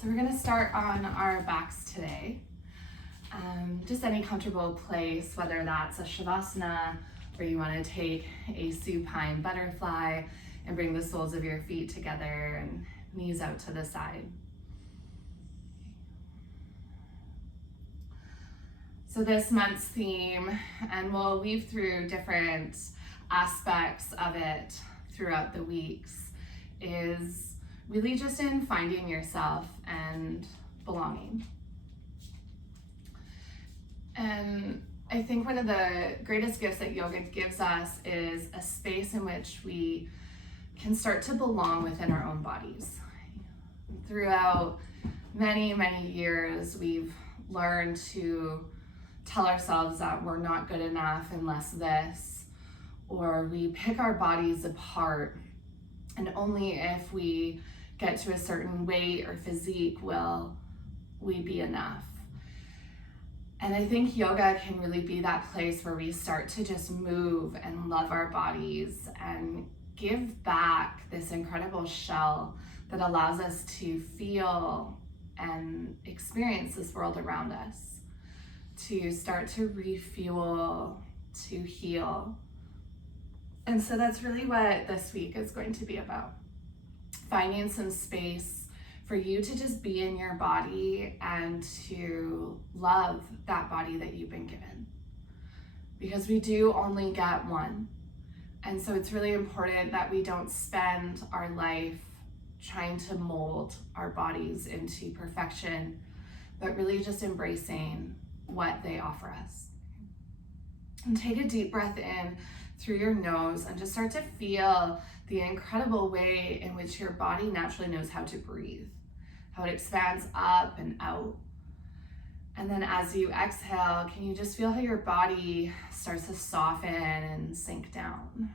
So we're going to start on our backs today. Just any comfortable place, whether that's a Shavasana or you want to take a supine butterfly and bring the soles of your feet together and knees out to the side. So this month's theme, and we'll weave through different aspects of it throughout the weeks, is really just in finding yourself and belonging. And I think one of the greatest gifts that yoga gives us is a space in which we can start to belong within our own bodies. Throughout many, many years, we've learned to tell ourselves that we're not good enough unless this, or we pick our bodies apart, and only if we get to a certain weight or physique will we be enough. And I think yoga can really be that place where we start to just move and love our bodies and give back this incredible shell that allows us to feel and experience this world around us, to start to refuel, to heal. And so that's really what this week is going to be about. Finding some space for you to just be in your body and to love that body that you've been given. Because we do only get one. And so it's really important that we don't spend our life trying to mold our bodies into perfection, but really just embracing what they offer us. And take a deep breath in through your nose and just start to feel the incredible way in which your body naturally knows how to breathe, how it expands up and out. And then as you exhale, can you just feel how your body starts to soften and sink down?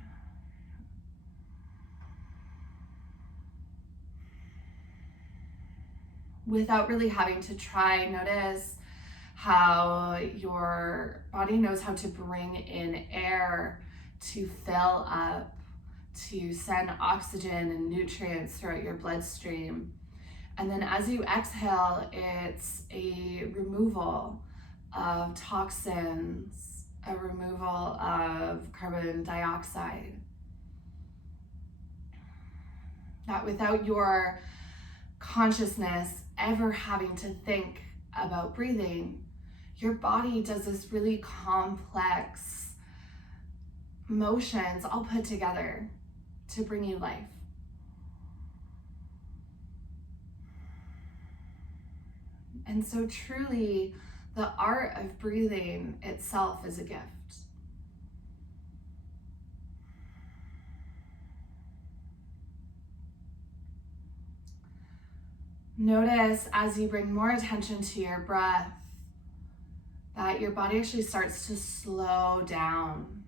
Without really having to try, notice how your body knows how to bring in air to fill up, to send oxygen and nutrients throughout your bloodstream. And then as you exhale, it's a removal of toxins, a removal of carbon dioxide. That without your consciousness ever having to think about breathing, your body does this really complex motions all put together to bring you life. And so truly, the art of breathing itself is a gift. Notice as you bring more attention to your breath that your body actually starts to slow down,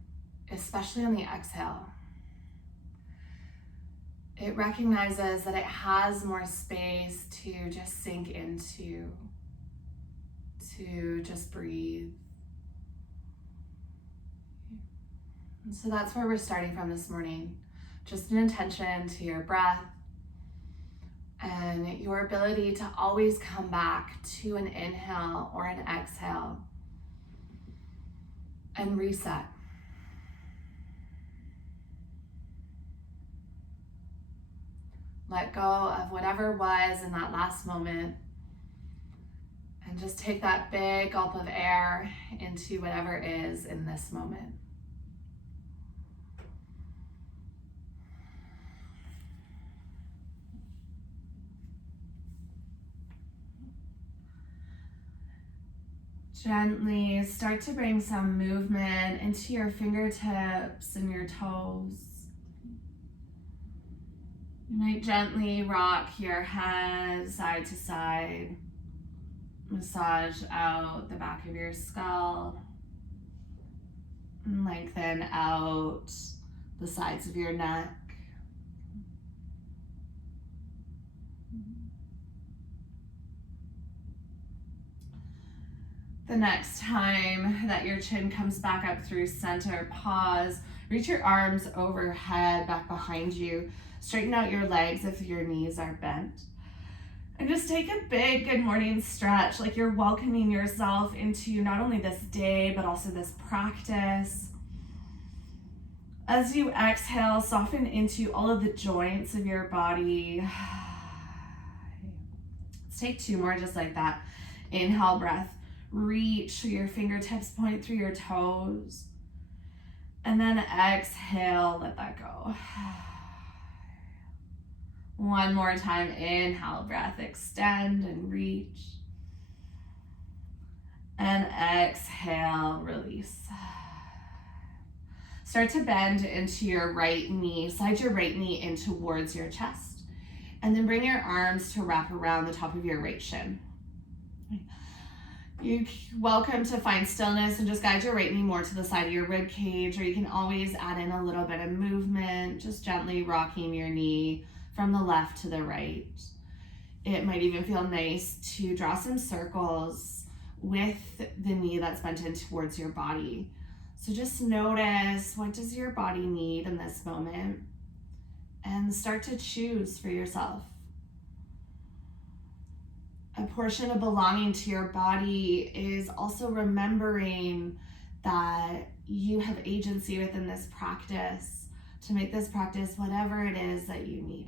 especially on the exhale. It recognizes that it has more space to just sink into, to just breathe. And so that's where we're starting from this morning. Just an intention to your breath and your ability to always come back to an inhale or an exhale and reset. Let go of whatever was in that last moment and just take that big gulp of air into whatever is in this moment. Gently start to bring some movement into your fingertips and your toes. You might gently rock your head side to side, massage out the back of your skull, and lengthen out the sides of your neck. The next time that your chin comes back up through center, pause, reach your arms overhead, back behind you. Straighten out your legs if your knees are bent. And just take a big good morning stretch, like you're welcoming yourself into not only this day, but also this practice. As you exhale, soften into all of the joints of your body. Let's take 2 more just like that. Inhale, breath. Reach your fingertips, point through your toes. And then exhale, let that go. One more time, inhale, breath, extend and reach. And exhale, release. Start to bend into your right knee, slide your right knee in towards your chest. And then bring your arms to wrap around the top of your right shin. You're welcome to find stillness and just guide your right knee more to the side of your rib cage, or you can always add in a little bit of movement, just gently rocking your knee from the left to the right. It might even feel nice to draw some circles with the knee that's bent in towards your body. So just notice, what does your body need in this moment? And start to choose for yourself. A portion of belonging to your body is also remembering that you have agency within this practice to make this practice whatever it is that you need.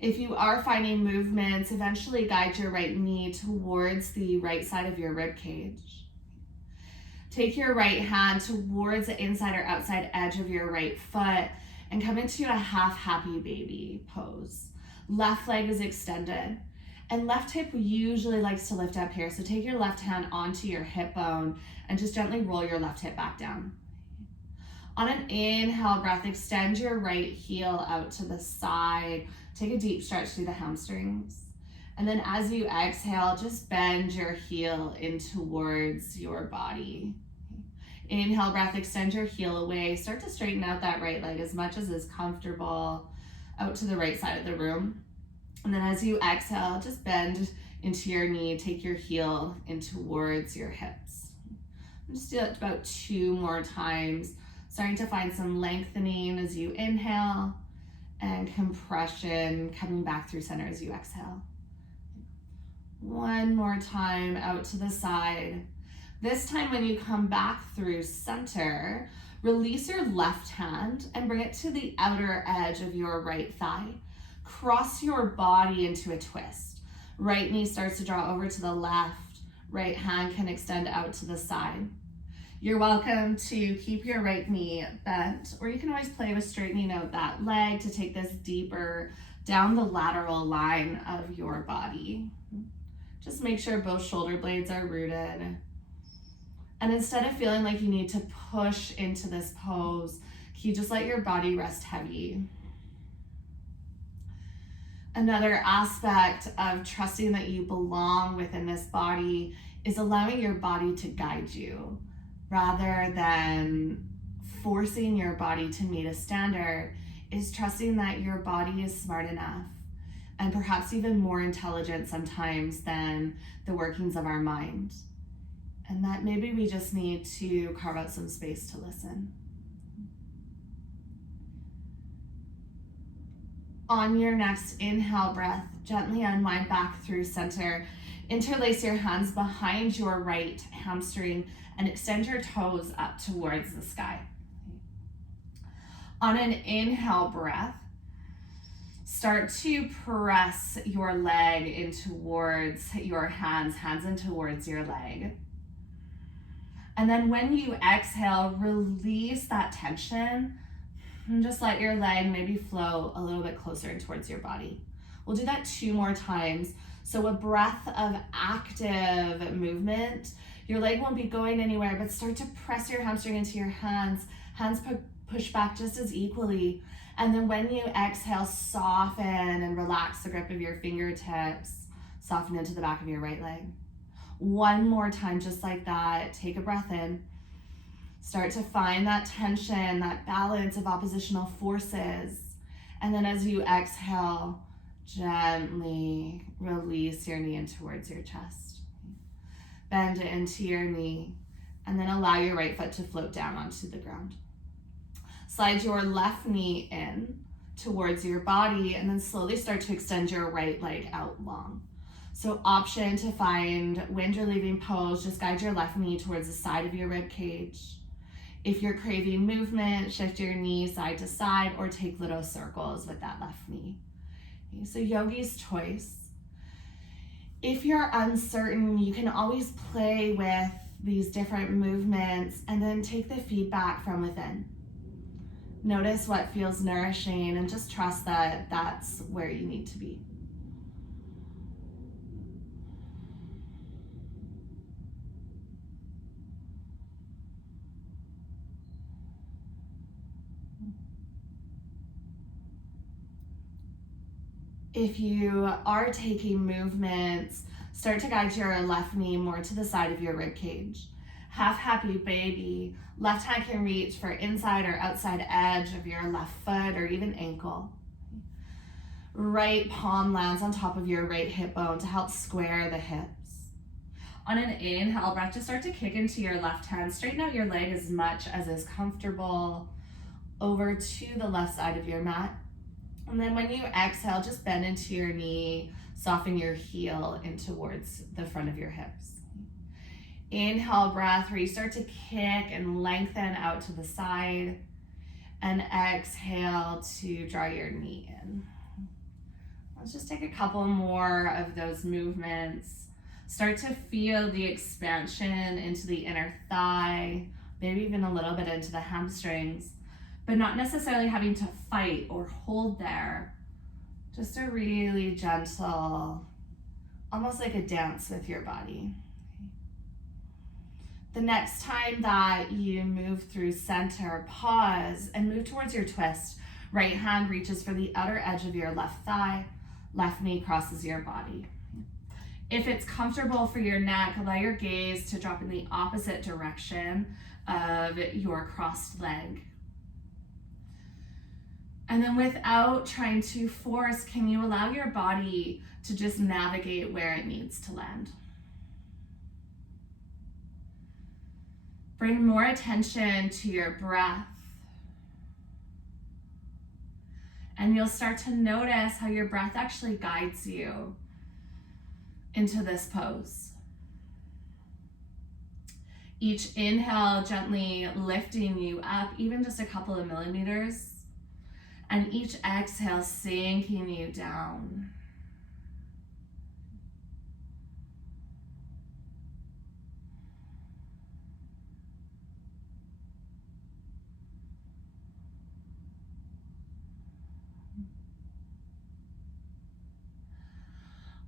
If you are finding movements, eventually guide your right knee towards the right side of your rib cage. Take your right hand towards the inside or outside edge of your right foot and come into a half happy baby pose. Left leg is extended and left hip usually likes to lift up here. So take your left hand onto your hip bone and just gently roll your left hip back down. On an inhale breath, extend your right heel out to the side. Take a deep stretch through the hamstrings. And then as you exhale, just bend your heel in towards your body. Inhale breath, extend your heel away. Start to straighten out that right leg as much as is comfortable out to the right side of the room. And then as you exhale, just bend into your knee, take your heel in towards your hips. Just do it about 2 more times, starting to find some lengthening as you inhale and compression coming back through center as you exhale. One more time out to the side. This time when you come back through center, release your left hand and bring it to the outer edge of your right thigh. Cross your body into a twist. Right knee starts to draw over to the left. Right hand can extend out to the side. You're welcome to keep your right knee bent, or you can always play with straightening out that leg to take this deeper down the lateral line of your body. Just make sure both shoulder blades are rooted. And instead of feeling like you need to push into this pose, can you just let your body rest heavy? Another aspect of trusting that you belong within this body is allowing your body to guide you rather than forcing your body to meet a standard, is trusting that your body is smart enough and perhaps even more intelligent sometimes than the workings of our mind. And that maybe we just need to carve out some space to listen. On your next inhale breath, gently unwind back through center. Interlace your hands behind your right hamstring and extend your toes up towards the sky. On an inhale breath, start to press your leg in towards your hands in towards your leg. And then when you exhale, release that tension and just let your leg maybe flow a little bit closer in towards your body. We'll do that 2 more times. So a breath of active movement. Your leg won't be going anywhere, but start to press your hamstring into your hands. Hands push back just as equally. And then when you exhale, soften and relax the grip of your fingertips. Soften into the back of your right leg. 1 more time, just like that. Take a breath in. Start to find that tension, that balance of oppositional forces. And then as you exhale, gently release your knee in towards your chest. Bend into your knee, and then allow your right foot to float down onto the ground. Slide your left knee in, towards your body, and then slowly start to extend your right leg out long. So option to find wind relieving pose, just guide your left knee towards the side of your rib cage. If you're craving movement, shift your knee side to side or take little circles with that left knee. Okay, so yogi's choice. If you're uncertain, you can always play with these different movements and then take the feedback from within. Notice what feels nourishing and just trust that that's where you need to be. If you are taking movements, start to guide your left knee more to the side of your rib cage. Half happy baby, left hand can reach for inside or outside edge of your left foot or even ankle. Right palm lands on top of your right hip bone to help square the hips. On an inhale breath, just start to kick into your left hand. Straighten out your leg as much as is comfortable over to the left side of your mat. And then when you exhale, just bend into your knee, soften your heel in towards the front of your hips. Inhale breath where you start to kick and lengthen out to the side. And exhale to draw your knee in. Let's just take a couple more of those movements. Start to feel the expansion into the inner thigh, maybe even a little bit into the hamstrings, but not necessarily having to fight or hold there. Just a really gentle, almost like a dance with your body. The next time that you move through center, pause and move towards your twist. Right hand reaches for the outer edge of your left thigh, left knee crosses your body. If it's comfortable for your neck, allow your gaze to drop in the opposite direction of your crossed leg. And then without trying to force, can you allow your body to just navigate where it needs to land? Bring more attention to your breath. And you'll start to notice how your breath actually guides you into this pose. Each inhale gently lifting you up, even just a couple of millimeters. And each exhale sinking you down.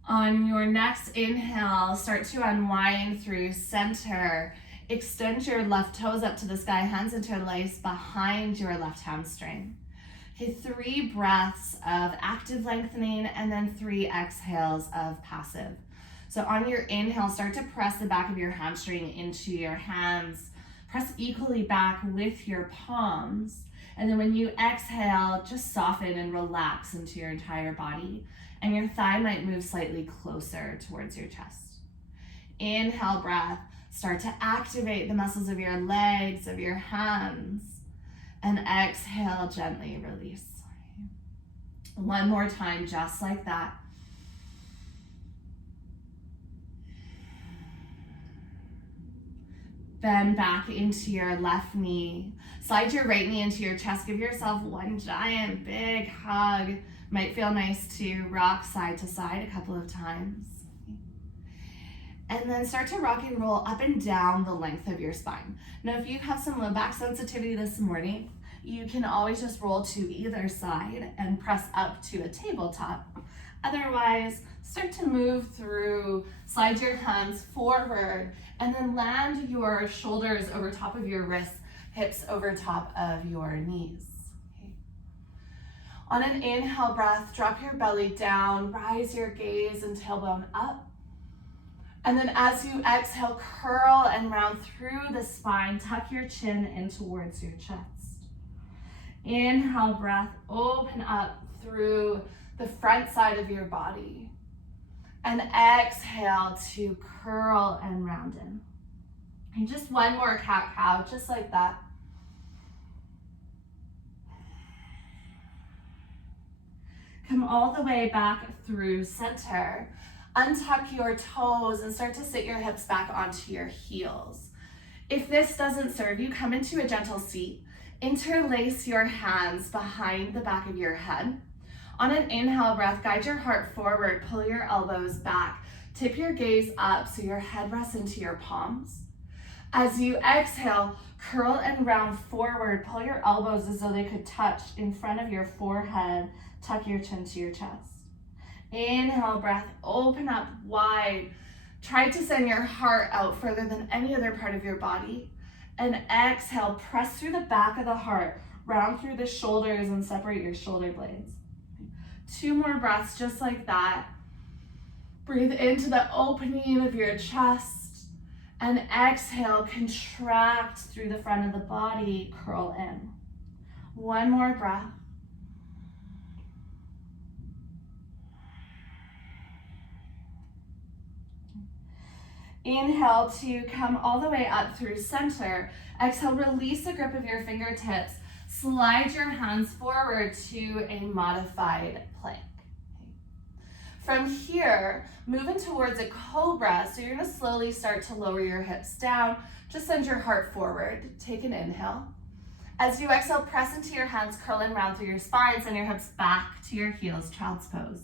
On your next inhale, start to unwind through center. Extend your left toes up to the sky, hands interlaced behind your left hamstring. Okay, 3 breaths of active lengthening and then 3 exhales of passive. So on your inhale, start to press the back of your hamstring into your hands. Press equally back with your palms. And then when you exhale, just soften and relax into your entire body. And your thigh might move slightly closer towards your chest. Inhale breath, start to activate the muscles of your legs, of your hands. And exhale, gently release. One more time, just like that. Bend back into your left knee. Slide your right knee into your chest. Give yourself one giant big hug. Might feel nice to rock side to side a couple of times. And then start to rock and roll up and down the length of your spine. Now, if you have some low back sensitivity this morning, you can always just roll to either side and press up to a tabletop. Otherwise, start to move through, slide your hands forward, and then land your shoulders over top of your wrists, hips over top of your knees. Okay. On an inhale breath, drop your belly down, rise your gaze and tailbone up. And then as you exhale, curl and round through the spine, tuck your chin in towards your chest. Inhale breath, open up through the front side of your body. And exhale to curl and round in. And just one more cat-cow, just like that. Come all the way back through center. Untuck your toes and start to sit your hips back onto your heels. If this doesn't serve you, come into a gentle seat. Interlace your hands behind the back of your head. On an inhale breath, guide your heart forward, pull your elbows back. Tip your gaze up so your head rests into your palms. As you exhale, curl and round forward. Pull your elbows as though they could touch in front of your forehead. Tuck your chin to your chest. Inhale, breath, open up wide. Try to send your heart out further than any other part of your body. And exhale, press through the back of the heart, round through the shoulders and separate your shoulder blades. 2 more breaths just like that. Breathe into the opening of your chest and exhale, contract through the front of the body, curl in. 1 more breath. Inhale to come all the way up through center. Exhale, release the grip of your fingertips. Slide your hands forward to a modified plank. From here, move in towards a cobra. So you're gonna slowly start to lower your hips down. Just send your heart forward. Take an inhale. As you exhale, press into your hands, curl and round through your spine. Send your hips back to your heels, child's pose.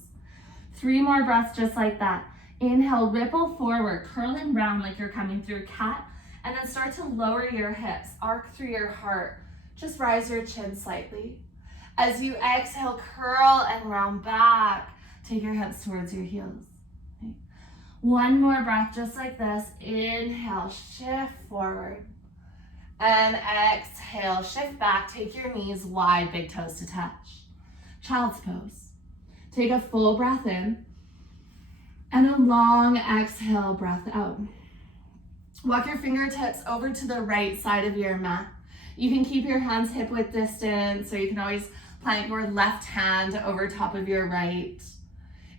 3 more breaths just like that. Inhale, ripple forward, curl and round like you're coming through cat, and then start to lower your hips, arc through your heart. Just rise your chin slightly. As you exhale, curl and round back. Take your hips towards your heels. Okay. 1 more breath just like this. Inhale, shift forward. And exhale, shift back. Take your knees wide, big toes to touch. Child's pose. Take a full breath in. And a long exhale, breath out. Walk your fingertips over to the right side of your mat. You can keep your hands hip width distance, or you can always plant your left hand over top of your right.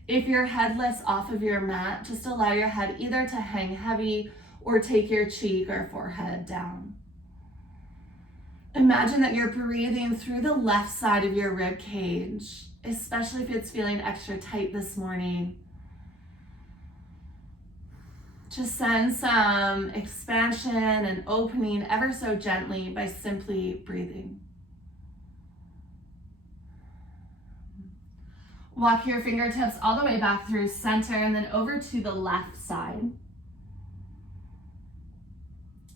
If your head lifts off of your mat, just allow your head either to hang heavy or take your cheek or forehead down. Imagine that you're breathing through the left side of your rib cage, especially if it's feeling extra tight this morning. Just send some expansion and opening ever so gently by simply breathing. Walk your fingertips all the way back through center and then over to the left side.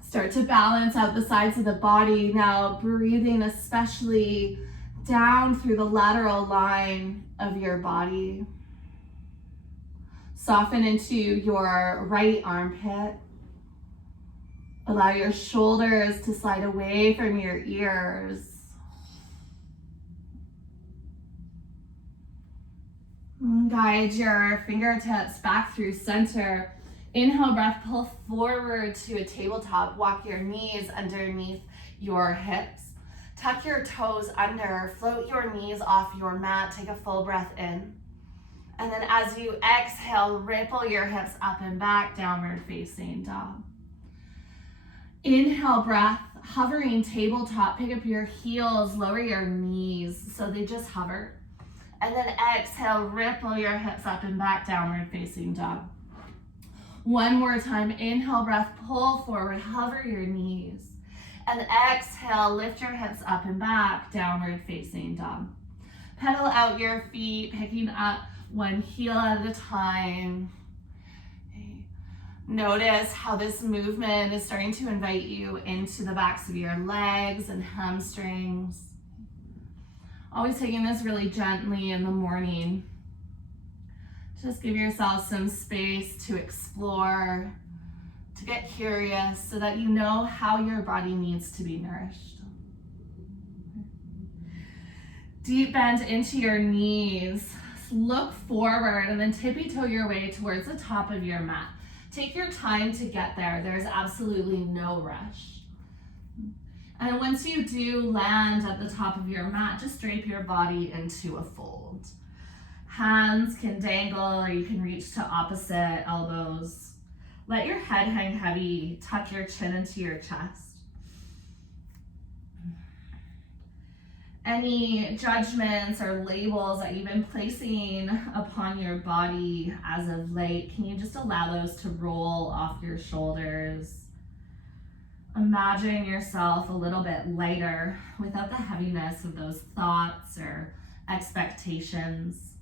Start to balance out the sides of the body. Now breathing especially down through the lateral line of your body. Soften into your right armpit. Allow your shoulders to slide away from your ears. Guide your fingertips back through center. Inhale, breath, pull forward to a tabletop. Walk your knees underneath your hips. Tuck your toes under. Float your knees off your mat. Take a full breath in. And then as you exhale, ripple your hips up and back, downward facing dog. Inhale, breath, hovering tabletop. Pick up your heels, lower your knees so they just hover. And then exhale, ripple your hips up and back, downward facing dog. 1 more time. Inhale, breath, pull forward, hover your knees. And exhale, lift your hips up and back, downward facing dog. Pedal out your feet, picking up 1 heel at a time. Okay. Notice how this movement is starting to invite you into the backs of your legs and hamstrings. Always taking this really gently in the morning. Just give yourself some space to explore, to get curious so that you know how your body needs to be nourished. Deep bend into your knees. Look forward and then tippy toe your way towards the top of your mat. Take your time to get there. There's absolutely no rush. And once you do land at the top of your mat, just drape your body into a fold. Hands can dangle or you can reach to opposite elbows. Let your head hang heavy. Tuck your chin into your chest. Any judgments or labels that you've been placing upon your body as of late, can you just allow those to roll off your shoulders? Imagine yourself a little bit lighter without the heaviness of those thoughts or expectations.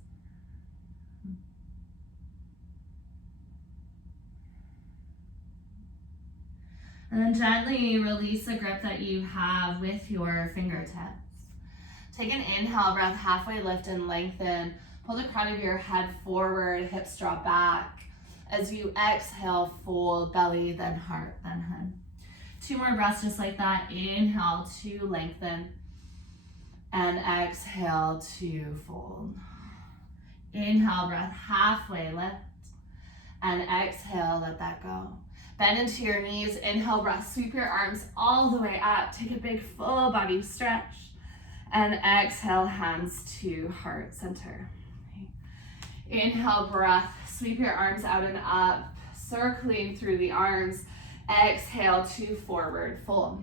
And then gently release the grip that you have with your fingertips. Take an inhale breath, halfway lift and lengthen. Pull the crown of your head forward, hips draw back. As you exhale, fold belly, then heart, then head. 2 more breaths just like that. Inhale to lengthen. And exhale to fold. Inhale breath, halfway lift. And exhale, let that go. Bend into your knees, inhale breath, sweep your arms all the way up. Take a big full body stretch. And exhale, hands to heart center. Inhale breath, sweep your arms out and up, circling through the arms. Exhale to forward fold.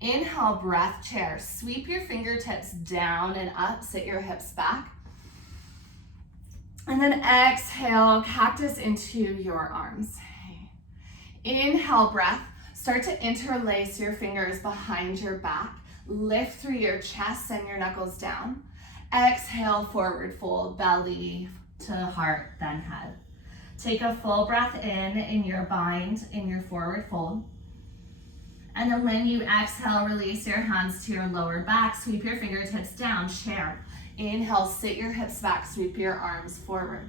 Inhale breath, chair. Sweep your fingertips down and up, sit your hips back. And then exhale, cactus into your arms. Inhale breath, start to interlace your fingers behind your back. Lift through your chest, send your knuckles down. Exhale, forward fold, belly to heart, then head. Take a full breath in your bind, in your forward fold. And then when you exhale, release your hands to your lower back, sweep your fingertips down, chair. Inhale, sit your hips back, sweep your arms forward.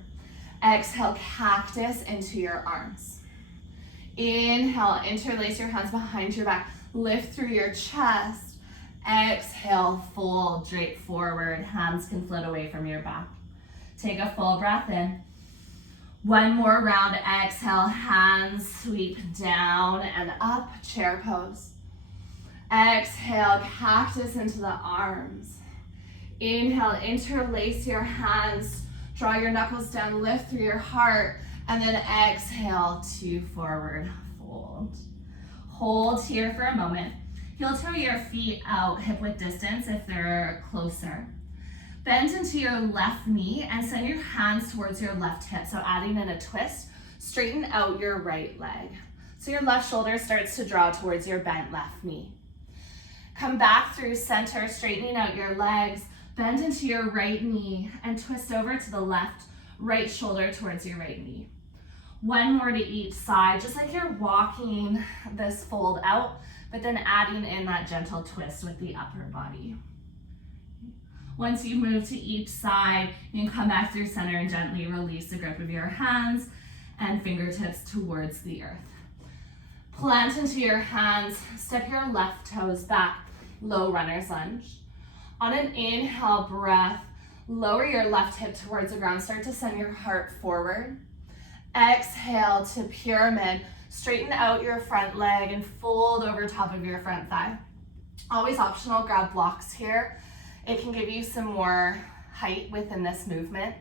Exhale, cactus into your arms. Inhale, interlace your hands behind your back, lift through your chest. Exhale, fold, drape forward, hands can float away from your back. Take a full breath in. 1 more round, exhale, hands sweep down and up, chair pose. Exhale, cactus into the arms. Inhale, interlace your hands, draw your knuckles down, lift through your heart, and then exhale to forward fold. Hold here for a moment. Heel toe your feet out hip width distance if they're closer. Bend into your left knee and send your hands towards your left hip. So adding in a twist, straighten out your right leg. So your left shoulder starts to draw towards your bent left knee. Come back through center, straightening out your legs. Bend into your right knee and twist over to the left, right shoulder towards your right knee. 1 more to each side, just like you're walking this fold out, but then adding in that gentle twist with the upper body. Once you move to each side, you can come back through center and gently release the grip of your hands and fingertips towards the earth. Plant into your hands, step your left toes back, low runner's lunge. On an inhale breath, lower your left hip towards the ground, start to send your heart forward. Exhale to pyramid, straighten out your front leg and fold over top of your front thigh. Always optional, grab blocks here. It can give you some more height within this movement.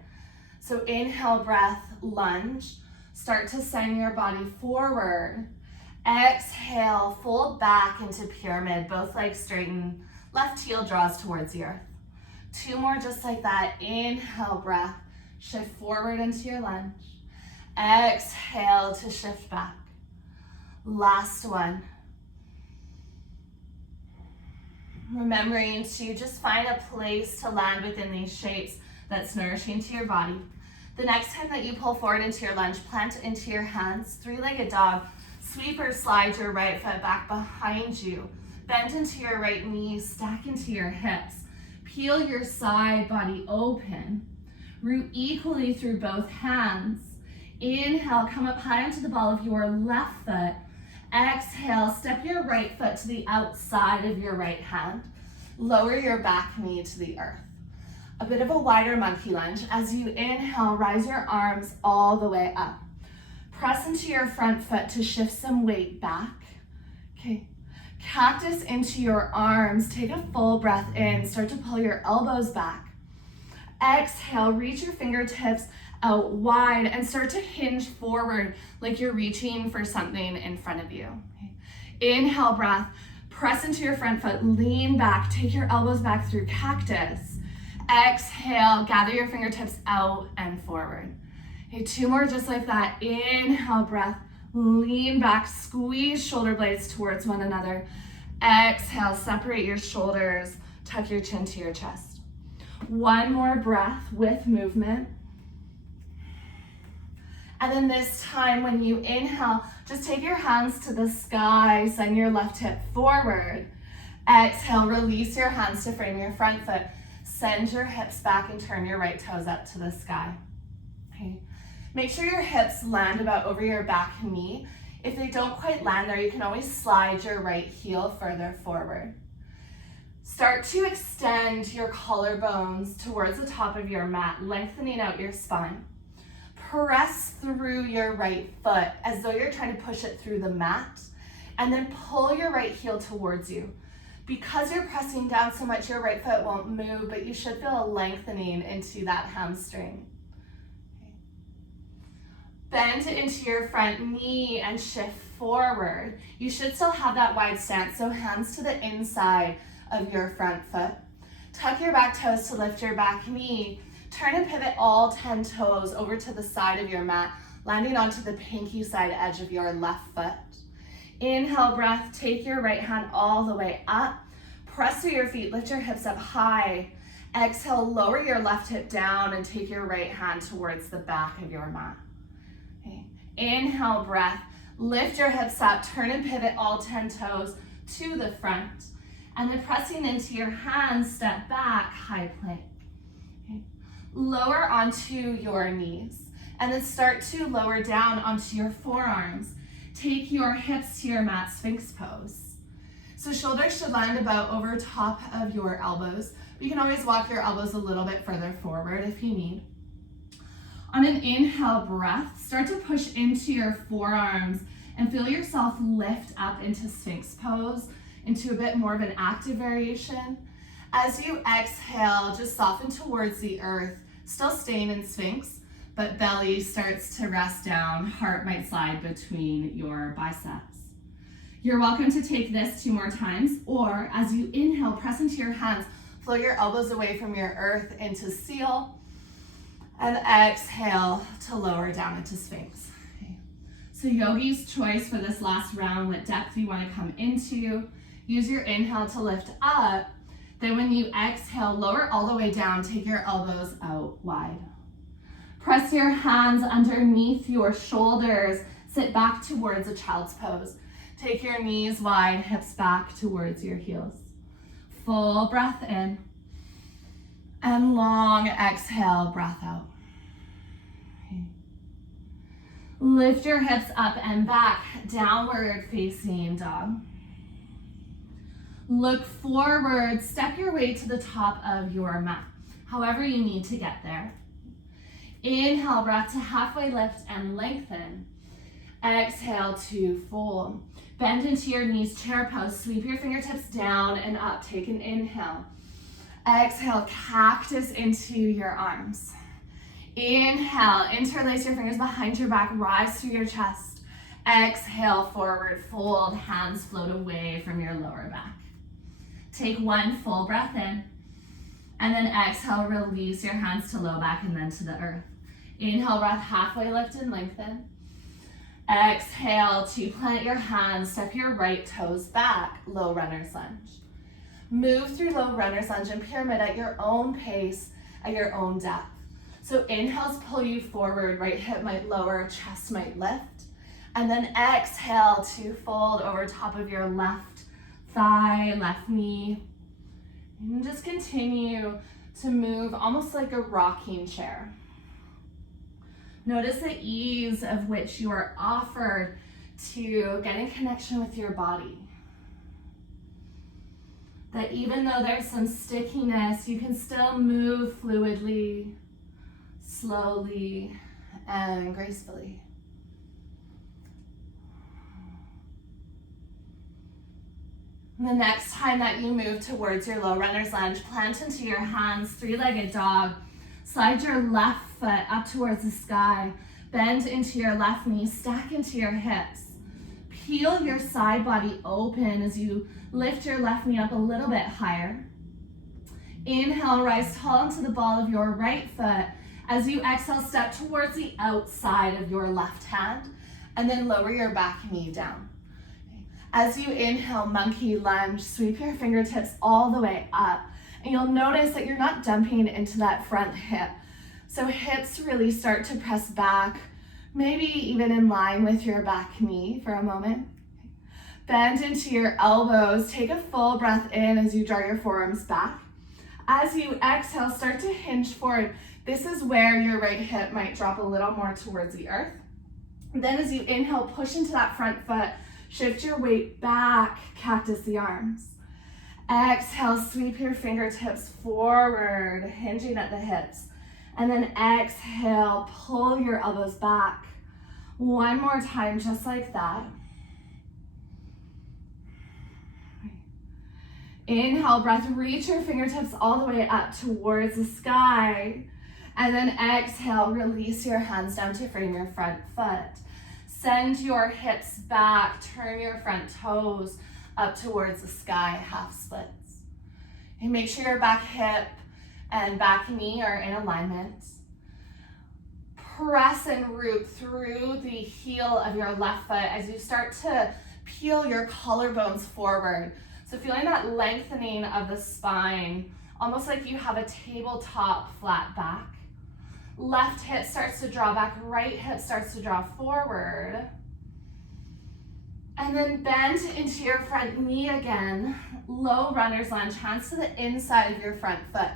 So inhale breath, lunge, start to send your body forward. Exhale, fold back into pyramid, both legs straighten, left heel draws towards the earth. 2 more just like that. Inhale breath, shift forward into your lunge. Exhale to shift back. Last one. Remembering to just find a place to land within these shapes that's nourishing to your body. The next time that you pull forward into your lunge, plant into your hands, 3-legged dog. Sweep or slide your right foot back behind you. Bend into your right knee, stack into your hips. Peel your side body open. Root equally through both hands. Inhale, come up high onto the ball of your left foot. Exhale, step your right foot to the outside of your right hand. Lower your back knee to the earth. A bit of a wider monkey lunge. As you inhale, rise your arms all the way up. Press into your front foot to shift some weight back. Okay. Cactus into your arms. Take a full breath in. Start to pull your elbows back. Exhale, reach your fingertips out wide and start to hinge forward like you're reaching for something in front of you. Okay. Inhale breath, Press into your front foot, lean back, take your elbows back through cactus. Exhale, gather your fingertips out and forward. Okay, 2 more just like that. Inhale, breath, lean back, squeeze shoulder blades towards one another. Exhale, separate your shoulders, tuck your chin to your chest. 1 more breath with movement. And then this time when you inhale, just take your hands to the sky, send your left hip forward. Exhale, release your hands to frame your front foot. Send your hips back and turn your right toes up to the sky. Okay. Make sure your hips land about over your back knee. If they don't quite land there, you can always slide your right heel further forward. Start to extend your collarbones towards the top of your mat, lengthening out your spine. Press through your right foot as though you're trying to push it through the mat, and then pull your right heel towards you. Because you're pressing down so much, your right foot won't move, but you should feel a lengthening into that hamstring. Okay. Bend into your front knee and shift forward. You should still have that wide stance, so hands to the inside of your front foot. Tuck your back toes to lift your back knee. Turn and pivot all 10 toes over to the side of your mat, landing onto the pinky side edge of your left foot. Inhale, breath, take your right hand all the way up. Press through your feet, lift your hips up high. Exhale, lower your left hip down and take your right hand towards the back of your mat. Okay. Inhale, breath, lift your hips up, turn and pivot all 10 toes to the front. And then pressing into your hands, step back, high plank. Okay. Lower onto your knees and then start to lower down onto your forearms. Take your hips to your mat, Sphinx Pose. So shoulders should land about over top of your elbows. You can always walk your elbows a little bit further forward if you need. On an inhale breath, start to push into your forearms and feel yourself lift up into Sphinx Pose, into a bit more of an active variation. As you exhale, just soften towards the earth, still staying in Sphinx, but belly starts to rest down, heart might slide between your biceps. You're welcome to take this 2 more times, or as you inhale, press into your hands, float your elbows away from your earth into seal, and exhale to lower down into Sphinx. Okay. So yogi's choice for this last round, what depth you want to come into. Use your inhale to lift up. Then when you exhale, lower all the way down, take your elbows out wide. Press your hands underneath your shoulders. Sit back towards a child's pose. Take your knees wide, hips back towards your heels. Full breath in. And long exhale, breath out. Okay. Lift your hips up and back, downward facing dog. Look forward, step your way to the top of your mat, however you need to get there. Inhale, breath to halfway lift and lengthen. Exhale to fold. Bend into your knees, chair pose. Sweep your fingertips down and up. Take an inhale. Exhale, cactus into your arms. Inhale, interlace your fingers behind your back, rise through your chest. Exhale, forward fold, hands float away from your lower back. Take 1 full breath in, and then exhale, release your hands to low back and then to the earth. Inhale, breath, halfway lift and lengthen. Exhale to plant your hands, step your right toes back, low runner's lunge. Move through low runner's lunge and pyramid at your own pace, at your own depth. So inhales pull you forward, right hip might lower, chest might lift. And then exhale to fold over top of your left thigh, left knee. And just continue to move almost like a rocking chair. Notice the ease of which you are offered to get in connection with your body. That even though there's some stickiness, you can still move fluidly, slowly, and gracefully. The next time that you move towards your low runner's lunge, plant into your hands, 3-legged dog. Slide your left foot up towards the sky. Bend into your left knee, stack into your hips. Peel your side body open as you lift your left knee up a little bit higher. Inhale, rise tall into the ball of your right foot. As you exhale, step towards the outside of your left hand, and then lower your back knee down. As you inhale, monkey lunge, sweep your fingertips all the way up. And you'll notice that you're not dumping into that front hip. So hips really start to press back, maybe even in line with your back knee for a moment. Bend into your elbows. Take a full breath in as you draw your forearms back. As you exhale, start to hinge forward. This is where your right hip might drop a little more towards the earth. Then as you inhale, push into that front foot. Shift your weight back, cactus the arms. Exhale, sweep your fingertips forward, hinging at the hips. And then exhale, pull your elbows back. One more time, just like that. Inhale, breath, reach your fingertips all the way up towards the sky. And then exhale, release your hands down to frame your front foot. Send your hips back, turn your front toes up towards the sky, half splits. And make sure your back hip and back knee are in alignment. Press and root through the heel of your left foot as you start to peel your collarbones forward. So feeling that lengthening of the spine, almost like you have a tabletop flat back. Left hip starts to draw back, right hip starts to draw forward. And then bend into your front knee again. Low runner's lunge, hands to the inside of your front foot.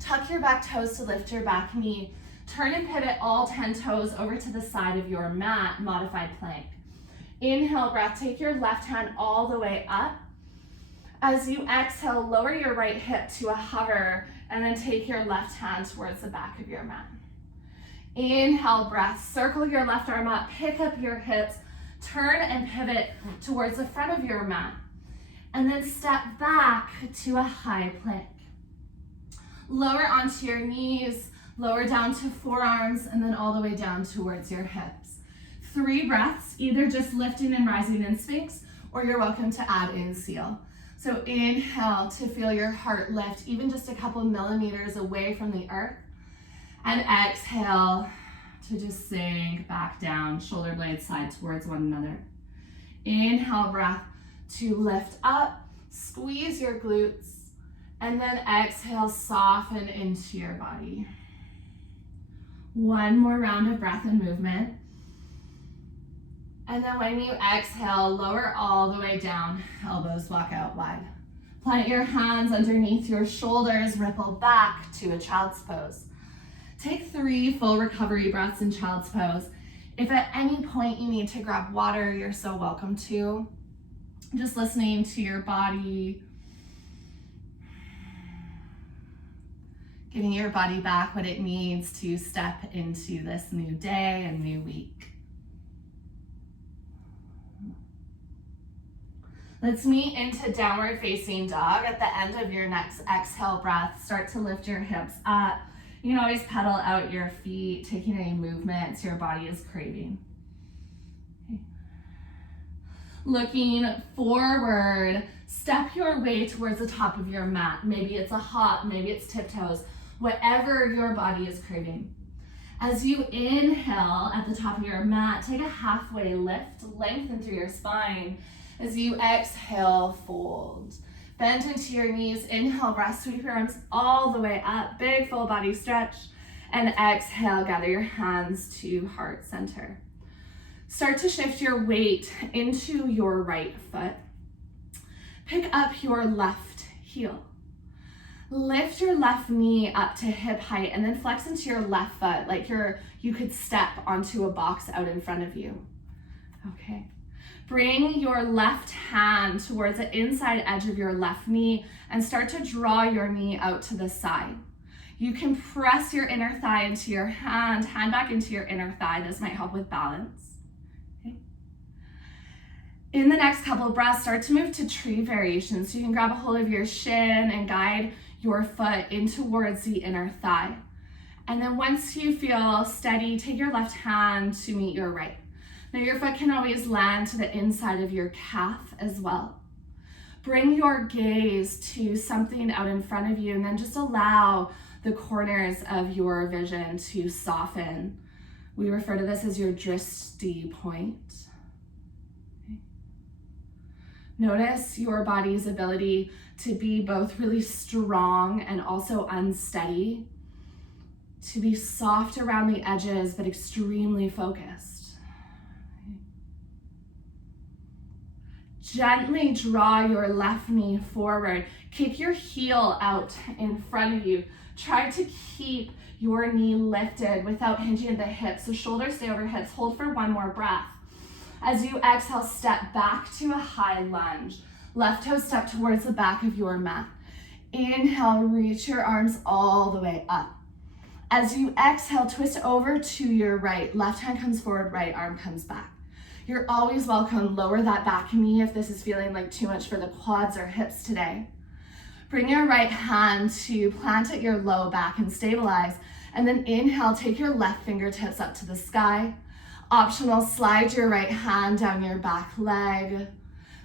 Tuck your back toes to lift your back knee. Turn and pivot all 10 toes over to the side of your mat, modified plank. Inhale, breath, take your left hand all the way up. As you exhale, lower your right hip to a hover, and then take your left hand towards the back of your mat. Inhale, breath, circle your left arm up, pick up your hips, turn and pivot towards the front of your mat, and then step back to a high plank. Lower onto your knees, lower down to forearms, and then all the way down towards your hips. 3 breaths, either just lifting and rising in Sphinx, or you're welcome to add in seal. So inhale to feel your heart lift, even just a couple millimeters away from the earth. And exhale to just sink back down, shoulder blades side towards one another. Inhale, breath to lift up, squeeze your glutes, and then exhale, soften into your body. One more round of breath and movement. And then when you exhale, lower all the way down, elbows walk out wide. Plant your hands underneath your shoulders, ripple back to a child's pose. Take 3 full recovery breaths in child's pose. If at any point you need to grab water, you're so welcome to. Just listening to your body, giving your body back what it needs to step into this new day and new week. Let's meet into downward facing dog. At the end of your next exhale breath, start to lift your hips up. You can always pedal out your feet, taking any movements your body is craving. Okay. Looking forward, step your way towards the top of your mat. Maybe it's a hop, maybe it's tiptoes, whatever your body is craving. As you inhale at the top of your mat, take a halfway lift, lengthen through your spine. As you exhale, fold. Bend into your knees, inhale, breath, sweep your arms all the way up, big full body stretch, and exhale, gather your hands to heart center. Start to shift your weight into your right foot. Pick up your left heel. Lift your left knee up to hip height and then flex into your left foot like you could step onto a box out in front of you. Okay. Bring your left hand towards the inside edge of your left knee and start to draw your knee out to the side. You can press your inner thigh into your hand back into your inner thigh. This might help with balance. Okay. In the next couple of breaths, start to move to tree variation. So you can grab a hold of your shin and guide your foot in towards the inner thigh. And then once you feel steady, take your left hand to meet your right. Now your foot can always land to the inside of your calf as well. Bring your gaze to something out in front of you and then just allow the corners of your vision to soften. We refer to this as your drishti point. Okay. Notice your body's ability to be both really strong and also unsteady, to be soft around the edges but extremely focused. Okay. Gently draw your left knee forward. Kick your heel out in front of you. Try to keep your knee lifted without hinging at the hips. So shoulders stay over hips. Hold for one more breath. As you exhale, step back to a high lunge. Left toe step towards the back of your mat. Inhale, reach your arms all the way up. As you exhale, twist over to your right. Left hand comes forward, right arm comes back. You're always welcome. Lower that back knee if this is feeling like too much for the quads or hips today. Bring your right hand to plant at your low back and stabilize. And then inhale, take your left fingertips up to the sky. Optional, slide your right hand down your back leg.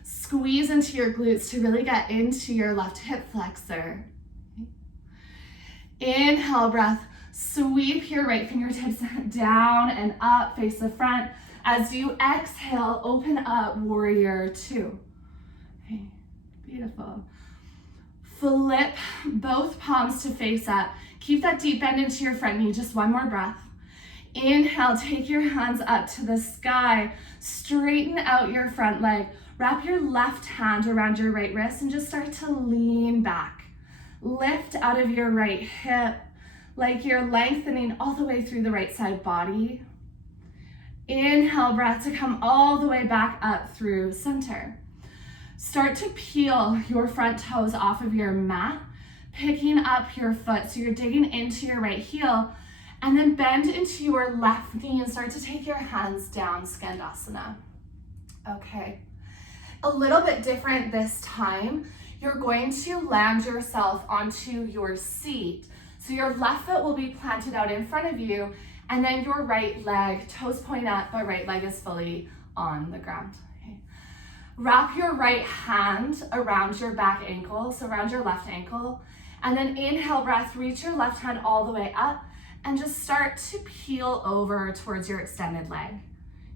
Squeeze into your glutes to really get into your left hip flexor. Inhale, breath. Sweep your right fingertips down and up, face the front. As you exhale, open up, warrior two. Okay, beautiful. Flip both palms to face up. Keep that deep bend into your front knee. Just one more breath. Inhale, take your hands up to the sky. Straighten out your front leg. Wrap your left hand around your right wrist and just start to lean back. Lift out of your right hip like you're lengthening all the way through the right side body. Inhale, breath to come all the way back up through center. Start to peel your front toes off of your mat, picking up your foot. So you're digging into your right heel and then bend into your left knee and start to take your hands down, Skandasana. Okay, a little bit different this time. You're going to land yourself onto your seat. So your left foot will be planted out in front of you and then your right leg, toes point up, but right leg is fully on the ground. Wrap your right hand around your back ankle, so around your left ankle, and then inhale, breath, reach your left hand all the way up and just start to peel over towards your extended leg.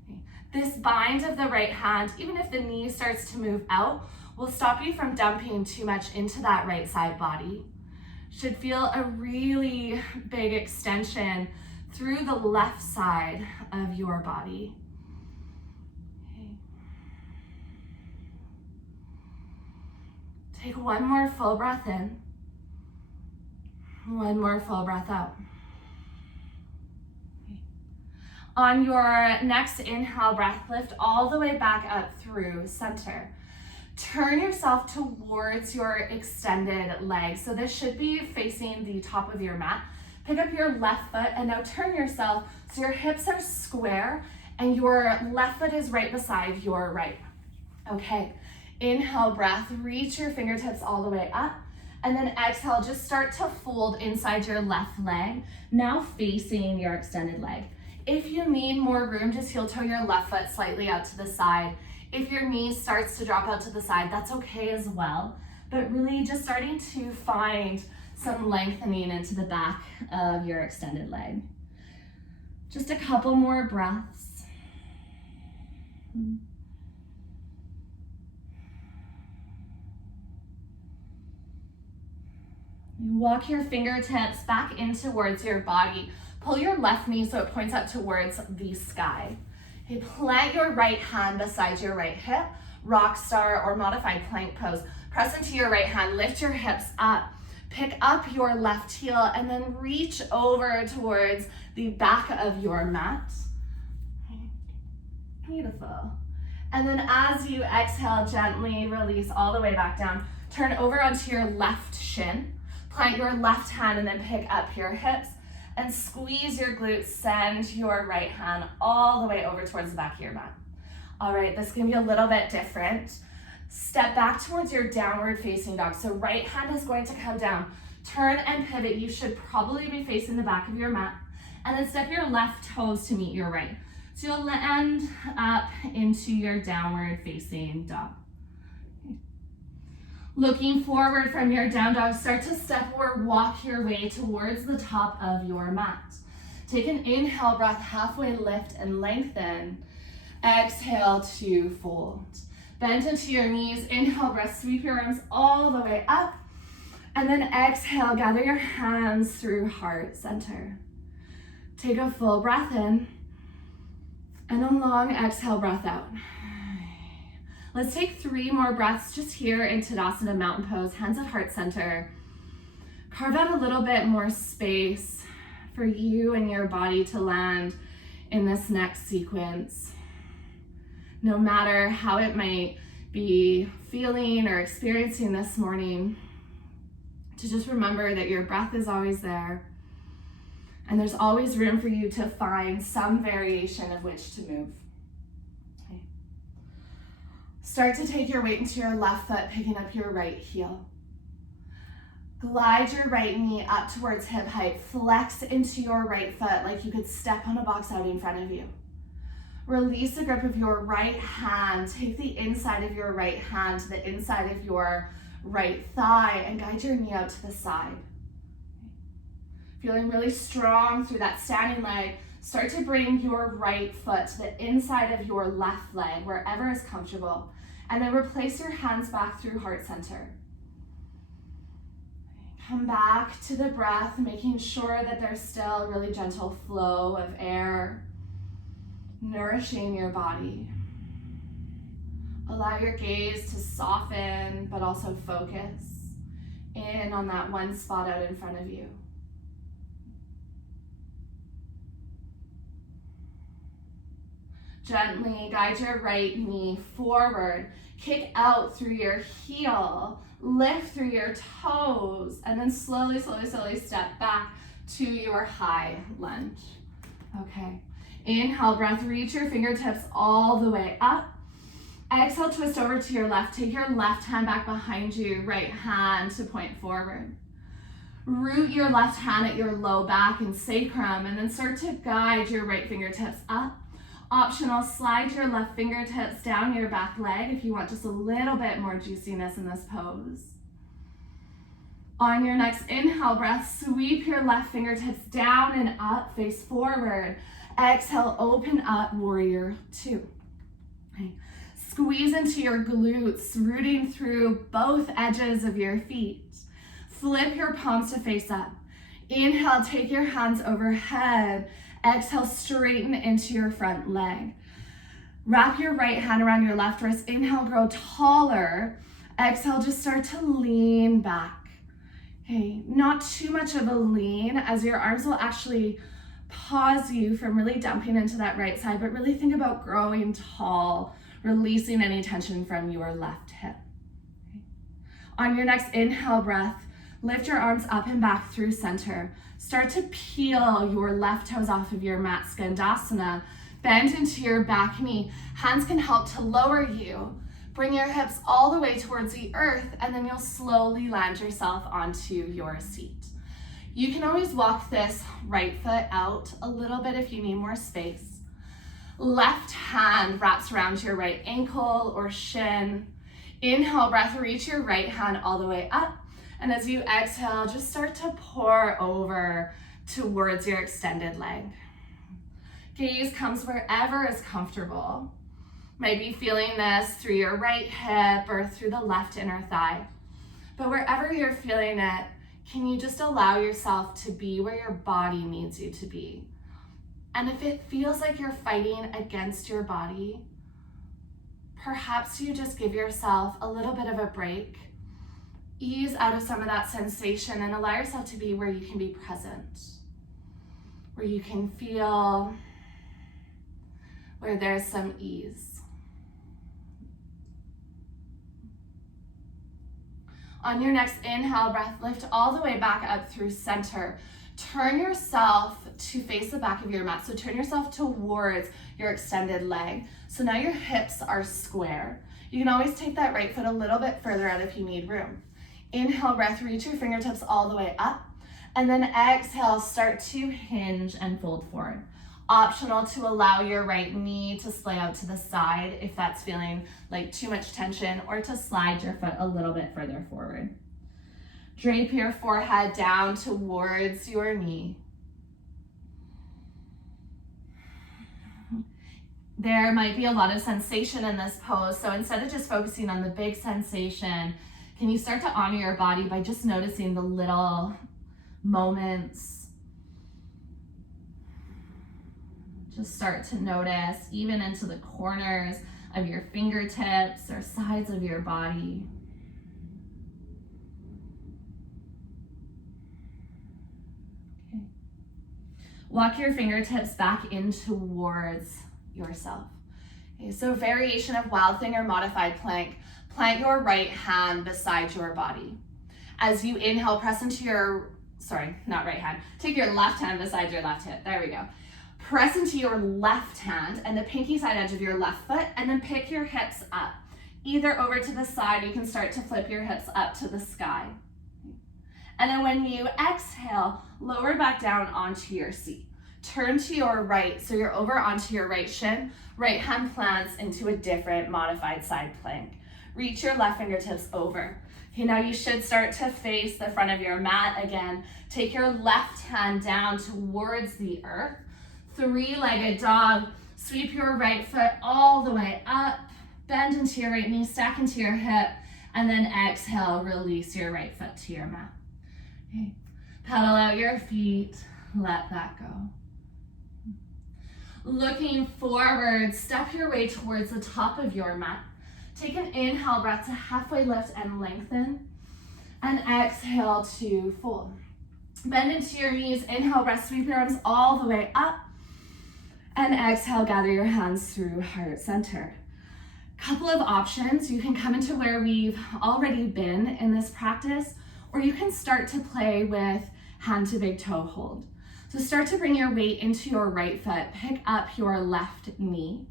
Okay. This bind of the right hand, even if the knee starts to move out, will stop you from dumping too much into that right side body. Should feel a really big extension through the left side of your body. Take one more full breath in, one more full breath out. Okay. On your next inhale breath, lift all the way back up through center. Turn yourself towards your extended leg. So this should be facing the top of your mat. Pick up your left foot and now turn yourself so your hips are square and your left foot is right beside your right. Okay. Inhale, breath, reach your fingertips all the way up, and then exhale, just start to fold inside your left leg, now facing your extended leg. If you need more room, just heel toe your left foot slightly out to the side. If your knee starts to drop out to the side, that's okay as well, but really just starting to find some lengthening into the back of your extended leg. Just a couple more breaths. Walk your fingertips back in towards your body. Pull your left knee so it points up towards the sky. Okay, plant your right hand beside your right hip, rock star or modified plank pose. Press into your right hand, lift your hips up, pick up your left heel, and then reach over towards the back of your mat. Okay. Beautiful. And then as you exhale, gently release all the way back down. Turn over onto your left shin. Plant your left hand and then pick up your hips and squeeze your glutes. Send your right hand all the way over towards the back of your mat. All right, this can be a little bit different. Step back towards your downward facing dog. So right hand is going to come down. Turn and pivot. You should probably be facing the back of your mat. And then step your left toes to meet your right. So you'll land up into your downward facing dog. Looking forward from your down dog, start to step or walk your way towards the top of your mat. Take an inhale breath, halfway lift and lengthen. Exhale to fold. Bend into your knees, inhale breath, sweep your arms all the way up. And then exhale, gather your hands through heart center. Take a full breath in and a long exhale breath out. Let's take 3 more breaths just here in Tadasana mountain pose, hands at heart center. Carve out a little bit more space for you and your body to land in this next sequence. No matter how it might be feeling or experiencing this morning, to just remember that your breath is always there and there's always room for you to find some variation of which to move. Okay. Start to take your weight into your left foot, picking up your right heel. Glide your right knee up towards hip height. Flex into your right foot like you could step on a box out in front of you. Release the grip of your right hand. Take the inside of your right hand to the inside of your right thigh and guide your knee out to the side. Feeling really strong through that standing leg, start to bring your right foot to the inside of your left leg, wherever is comfortable, and then replace your hands back through heart center. Come back to the breath, making sure that there's still a really gentle flow of air, nourishing your body. Allow your gaze to soften, but also focus in on that one spot out in front of you. Gently guide your right knee forward, kick out through your heel, lift through your toes, and then slowly step back to your high lunge. Okay, inhale, breath, reach your fingertips all the way up. Exhale, twist over to your left. Take your left hand back behind you, right hand to point forward. Root your left hand at your low back and sacrum, and then start to guide your right fingertips up. Optional, slide your left fingertips down your back leg if you want just a little bit more juiciness in this pose. On your next inhale breath, sweep your left fingertips down and up, face forward. Exhale, open up, warrior 2. Okay. Squeeze into your glutes, rooting through both edges of your feet. Flip your palms to face up. Inhale, take your hands overhead. Exhale, straighten into your front leg. Wrap your right hand around your left wrist. Inhale, grow taller. Exhale, just start to lean back. Okay, not too much of a lean, as your arms will actually pause you from really dumping into that right side, but really think about growing tall, releasing any tension from your left hip. Okay. On your next inhale breath, lift your arms up and back through center. Start to peel your left toes off of your mat, Skandasana. Bend into your back knee. Hands can help to lower you. Bring your hips all the way towards the earth, and then you'll slowly land yourself onto your seat. You can always walk this right foot out a little bit if you need more space. Left hand wraps around your right ankle or shin. Inhale, breath, reach your right hand all the way up. And as you exhale, just start to pour over towards your extended leg. Gaze comes wherever is comfortable. Might be feeling this through your right hip or through the left inner thigh. But wherever you're feeling it, can you just allow yourself to be where your body needs you to be? And if it feels like you're fighting against your body, perhaps you just give yourself a little bit of a break. Ease out of some of that sensation and allow yourself to be where you can be present, where you can feel, where there's some ease. On your next inhale breath, lift all the way back up through center. Turn yourself to face the back of your mat. So turn yourself towards your extended leg. So now your hips are square. You can always take that right foot a little bit further out if you need room. Inhale, breath, reach your fingertips all the way up. And then exhale, start to hinge and fold forward. Optional to allow your right knee to splay out to the side if that's feeling like too much tension, or to slide your foot a little bit further forward. Drape your forehead down towards your knee. There might be a lot of sensation in this pose, so instead of just focusing on the big sensation, can you start to honor your body by just noticing the little moments? Just start to notice even into the corners of your fingertips or sides of your body. Okay. Walk your fingertips back in towards yourself. Okay, so variation of wild thing or modified plank. Plant your right hand beside your body. As you inhale, press into your, not right hand. Take your left hand beside your left hip. There we go. Press into your left hand and the pinky side edge of your left foot, and then pick your hips up. Either over to the side, you can start to flip your hips up to the sky. And then when you exhale, lower back down onto your seat. Turn to your right, so you're over onto your right shin. Right hand plants into a different modified side plank. Reach your left fingertips over. Okay, now you should start to face the front of your mat again. Take your left hand down towards the earth. Three-legged dog. Sweep your right foot all the way up. Bend into your right knee, stack into your hip, and then exhale, release your right foot to your mat. Okay. Pedal out your feet, let that go. Looking forward, step your way towards the top of your mat. Take an inhale breath to halfway lift and lengthen, and exhale to fold. Bend into your knees, inhale breath, sweep your arms all the way up, and exhale, gather your hands through heart center. Couple of options. You can come into where we've already been in this practice, or you can start to play with hand to big toe hold. So start to bring your weight into your right foot, pick up your left knee.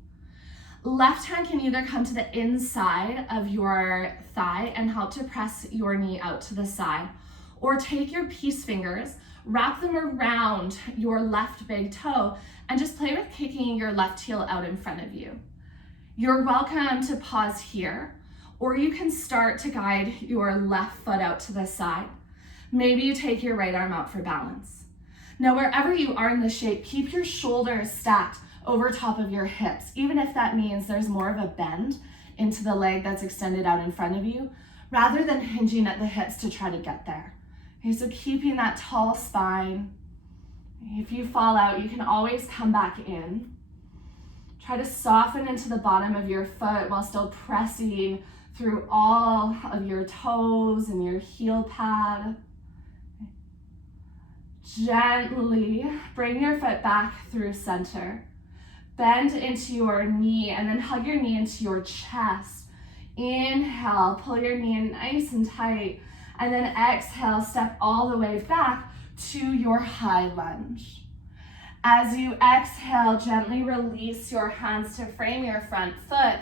Left hand can either come to the inside of your thigh and help to press your knee out to the side, or take your peace fingers, wrap them around your left big toe, and just play with kicking your left heel out in front of you. You're welcome to pause here, or you can start to guide your left foot out to the side. Maybe you take your right arm out for balance. Now, wherever you are in the shape, keep your shoulders stacked over top of your hips, even if that means there's more of a bend into the leg that's extended out in front of you, rather than hinging at the hips to try to get there. Okay, so keeping that tall spine. If you fall out, you can always come back in. Try to soften into the bottom of your foot while still pressing through all of your toes and your heel pad. Gently bring your foot back through center. Bend into your knee and then hug your knee into your chest. Inhale, pull your knee in nice and tight, and then exhale, step all the way back to your high lunge. As you exhale, gently release your hands to frame your front foot.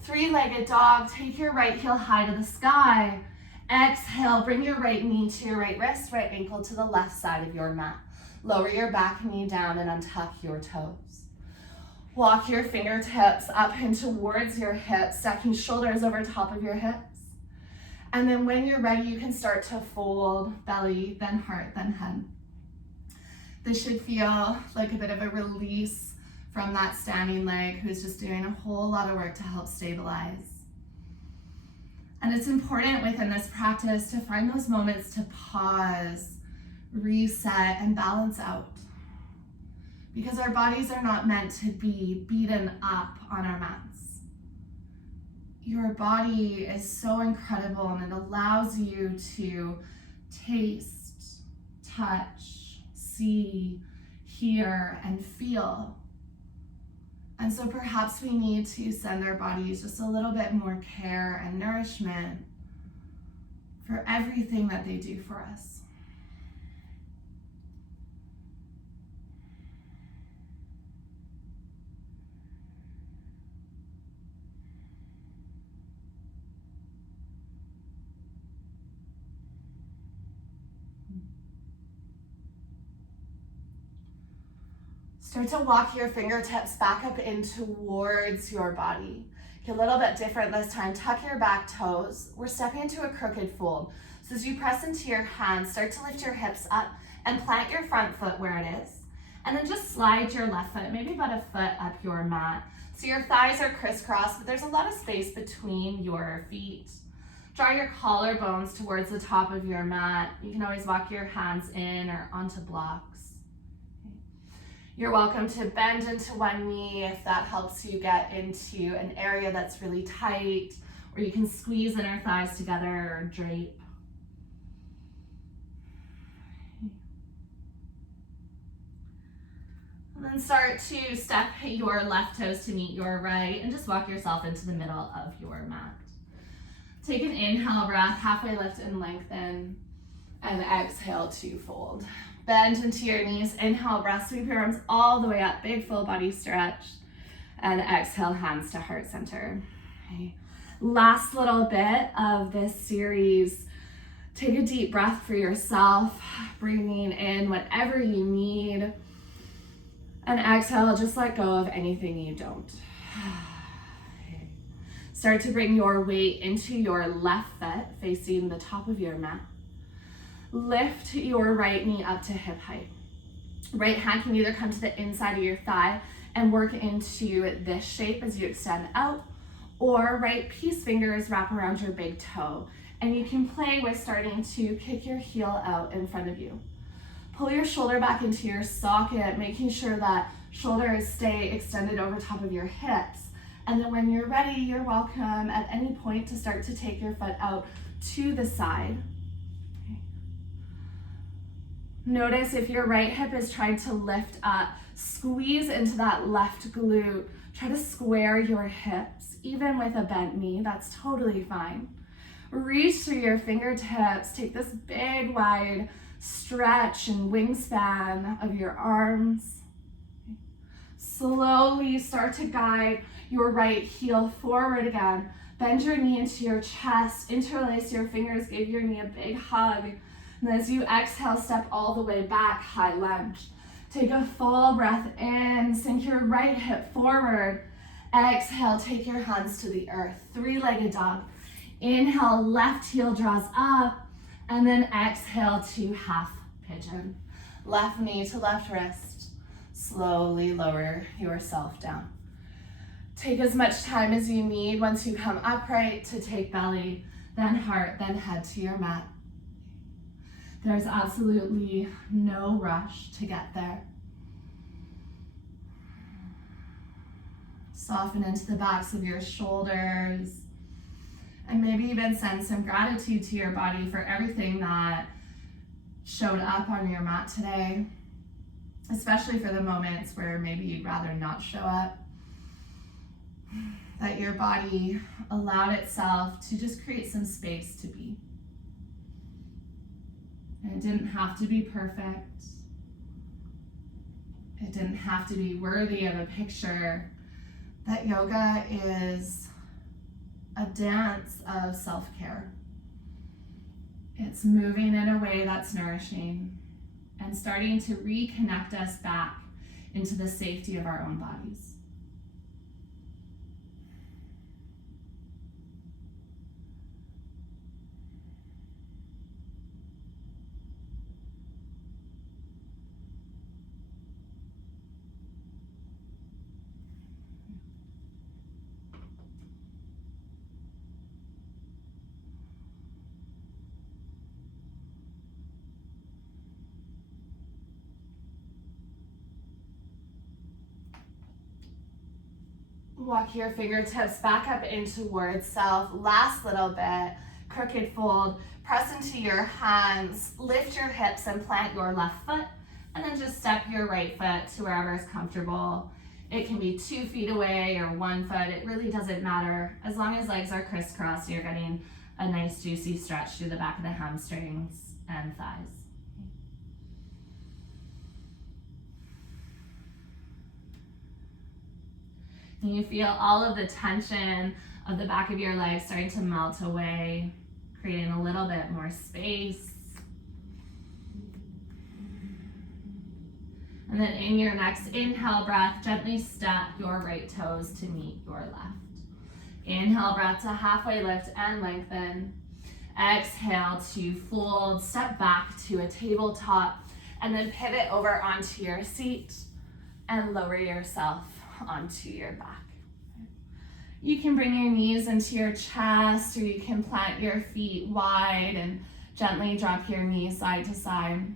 Three-legged dog, take your right heel high to the sky. Exhale, bring your right knee to your right wrist, right ankle to the left side of your mat. Lower your back knee down and untuck your toes. Walk your fingertips up and towards your hips, stacking shoulders over top of your hips. And then when you're ready, you can start to fold belly, then heart, then head. This should feel like a bit of a release from that standing leg who's just doing a whole lot of work to help stabilize. And it's important within this practice to find those moments to pause, reset, and balance out. Because our bodies are not meant to be beaten up on our mats. Your body is so incredible, and it allows you to taste, touch, see, hear, and feel. And so perhaps we need to send our bodies just a little bit more care and nourishment for everything that they do for us. Start to walk your fingertips back up in towards your body. Get a little bit different this time. Tuck your back toes. We're stepping into a crooked fold. So as you press into your hands, start to lift your hips up and plant your front foot where it is. And then just slide your left foot, maybe about a foot up your mat. So your thighs are crisscrossed, but there's a lot of space between your feet. Draw your collarbones towards the top of your mat. You can always walk your hands in or onto blocks. You're welcome to bend into one knee if that helps you get into an area that's really tight, or you can squeeze inner thighs together or drape. And then start to step your left toes to meet your right and just walk yourself into the middle of your mat. Take an inhale breath, halfway lift and lengthen, and exhale to fold. Bend into your knees, inhale breath, sweep your arms all the way up, big full body stretch, and exhale, hands to heart center. Okay. Last little bit of this series. Take a deep breath for yourself, bringing in whatever you need. And exhale, just let go of anything you don't. Start to bring your weight into your left foot, facing the top of your mat. Lift your right knee up to hip height. Right hand can either come to the inside of your thigh and work into this shape as you extend out, or right peace fingers wrap around your big toe. And you can play with starting to kick your heel out in front of you. Pull your shoulder back into your socket, making sure that shoulders stay extended over top of your hips. And then when you're ready, you're welcome at any point to start to take your foot out to the side. Okay. Notice if your right hip is trying to lift up, squeeze into that left glute. Try to square your hips, even with a bent knee, that's totally fine. Reach through your fingertips, take this big, wide stretch and wingspan of your arms. Slowly start to guide your right heel forward again. Bend your knee into your chest, interlace your fingers, give your knee a big hug. And as you exhale, step all the way back, high lunge. Take a full breath in, sink your right hip forward. Exhale, take your hands to the earth, three-legged dog. Inhale, left heel draws up, and then exhale to half pigeon. Left knee to left wrist. Slowly lower yourself down. Take as much time as you need once you come upright to take belly, then heart, then head to your mat. There's absolutely no rush to get there. Soften into the backs of your shoulders, and maybe even send some gratitude to your body for everything that showed up on your mat today, especially for the moments where maybe you'd rather not show up. That your body allowed itself to just create some space to be. And it didn't have to be perfect. It didn't have to be worthy of a picture. That yoga is a dance of self-care. It's moving in a way that's nourishing and starting to reconnect us back into the safety of our own bodies. Walk your fingertips back up in towards self. Last little bit, crooked fold. Press into your hands, lift your hips and plant your left foot, and then just step your right foot to wherever is comfortable. It can be 2 feet away or 1 foot. It really doesn't matter. As long as legs are crisscrossed, you're getting a nice juicy stretch through the back of the hamstrings and thighs. And you feel all of the tension of the back of your legs starting to melt away, creating a little bit more space. And then in your next inhale breath, gently step your right toes to meet your left. Inhale breath to halfway lift and lengthen. Exhale to fold, step back to a tabletop, and then pivot over onto your seat and lower yourself onto your back. You can bring your knees into your chest, or you can plant your feet wide and gently drop your knees side to side.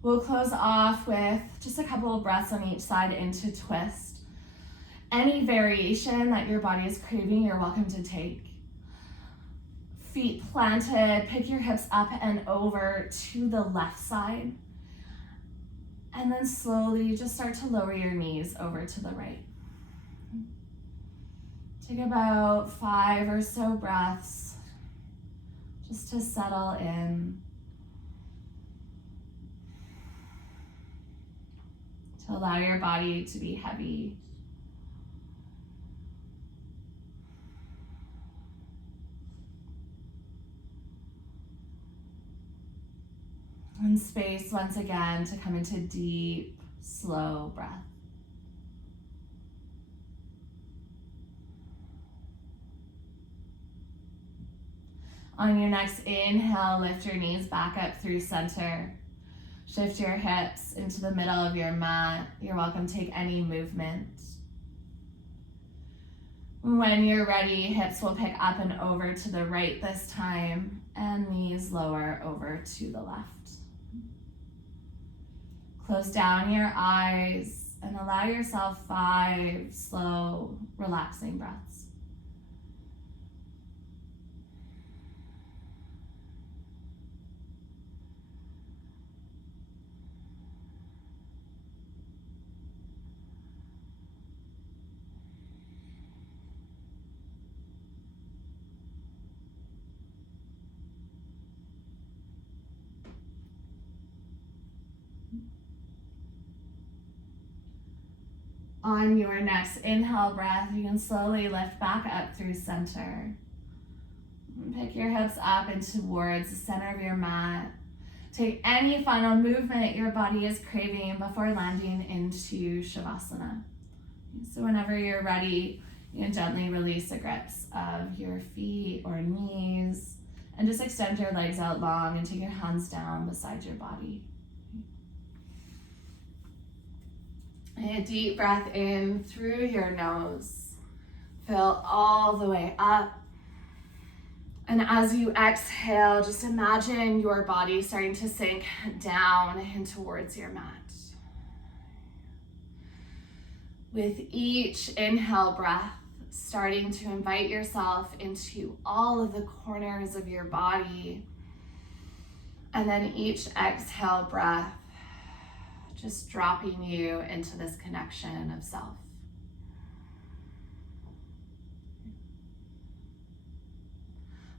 We'll close off with just a couple of breaths on each side into twist. Any variation that your body is craving, you're welcome to take. Feet planted, pick your hips up and over to the left side. And then slowly just start to lower your knees over to the right. Take about 5 or so breaths just to settle in. To allow your body to be heavy. And space once again to come into deep, slow breath. On your next inhale, lift your knees back up through center. Shift your hips into the middle of your mat. You're welcome to take any movement. When you're ready, hips will pick up and over to the right this time, and knees lower over to the left. Close down your eyes and allow yourself 5 slow, relaxing breaths. On your next inhale breath, you can slowly lift back up through center. Pick your hips up and towards the center of your mat. Take any final movement your body is craving before landing into Shavasana. So whenever you're ready, you can gently release the grips of your feet or knees and just extend your legs out long and take your hands down beside your body. A deep breath in through your nose. Fill all the way up. And as you exhale, just imagine your body starting to sink down and towards your mat. With each inhale breath, starting to invite yourself into all of the corners of your body. And then each exhale breath, just dropping you into this connection of self.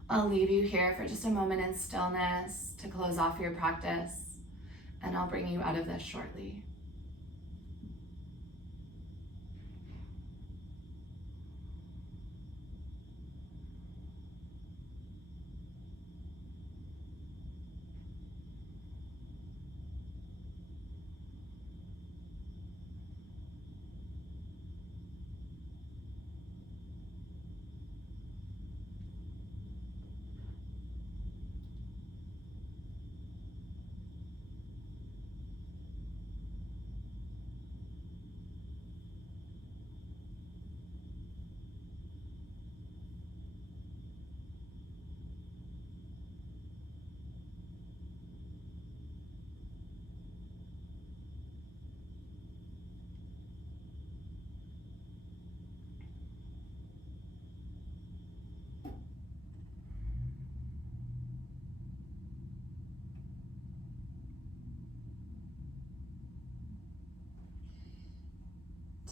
I'll leave you here for just a moment in stillness to close off your practice, and I'll bring you out of this shortly.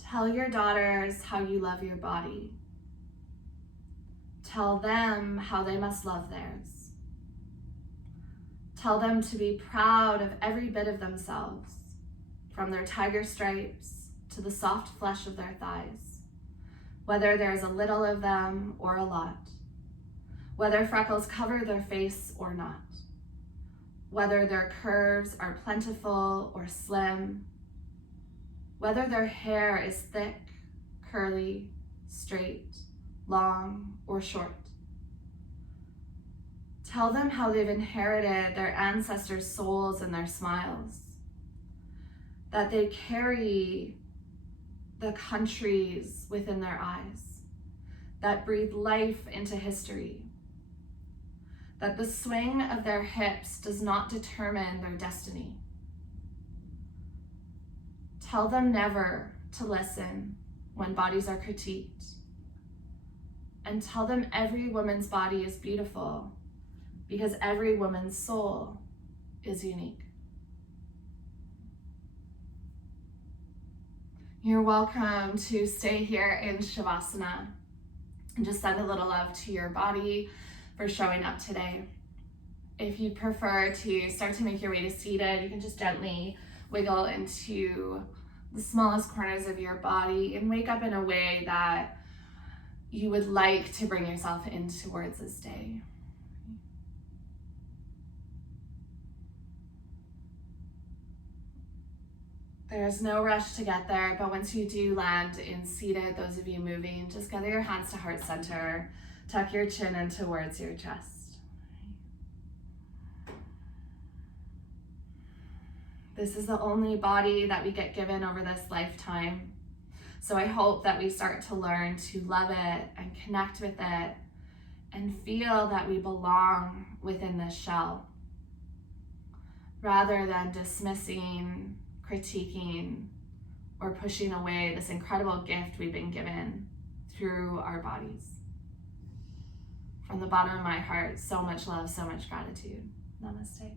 Tell your daughters how you love your body. Tell them how they must love theirs. Tell them to be proud of every bit of themselves, from their tiger stripes to the soft flesh of their thighs, whether there's a little of them or a lot, whether freckles cover their face or not, whether their curves are plentiful or slim, whether their hair is thick, curly, straight, long, or short. Tell them how they've inherited their ancestors' souls and their smiles, that they carry the countries within their eyes, that breathe life into history, that the swing of their hips does not determine their destiny. Tell them never to listen when bodies are critiqued, and tell them every woman's body is beautiful because every woman's soul is unique. You're welcome to stay here in Shavasana and just send a little love to your body for showing up today. If you prefer to start to make your way to seated, you can just gently wiggle into the smallest corners of your body and wake up in a way that you would like to bring yourself in towards this day. There's no rush to get there, but once you do land in seated, those of you moving, just gather your hands to heart center, tuck your chin in towards your chest. This is the only body that we get given over this lifetime. So I hope that we start to learn to love it and connect with it and feel that we belong within this shell, rather than dismissing, critiquing, or pushing away this incredible gift we've been given through our bodies. From the bottom of my heart, so much love, so much gratitude. Namaste.